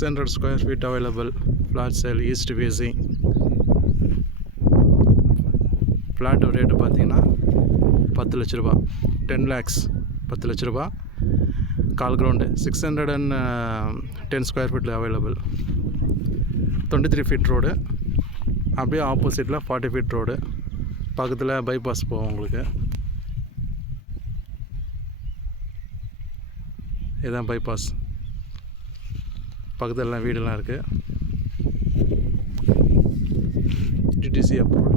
600 square feet available. Flat sale, east facing. Flat rate பார்த்தீங்கன்னா 10 லட்ச ரூபா, 10 lakhs, 10 லட்ச ரூபா. கால் கிரவுண்டு 610 ஸ்கொயர் ஃபீட்டில் அவைலபிள். 23 ஃபீட் ரோடு, அப்படியே ஆப்போசிட்டில் 40 ஃபீட் ரோடு. பக்கத்தில் பைபாஸ் போகும் உங்களுக்கு. இதுதான் பைபாஸ். பக்கத்தில் எல்லாம் வீடெல்லாம் இருக்குது. DTC approved.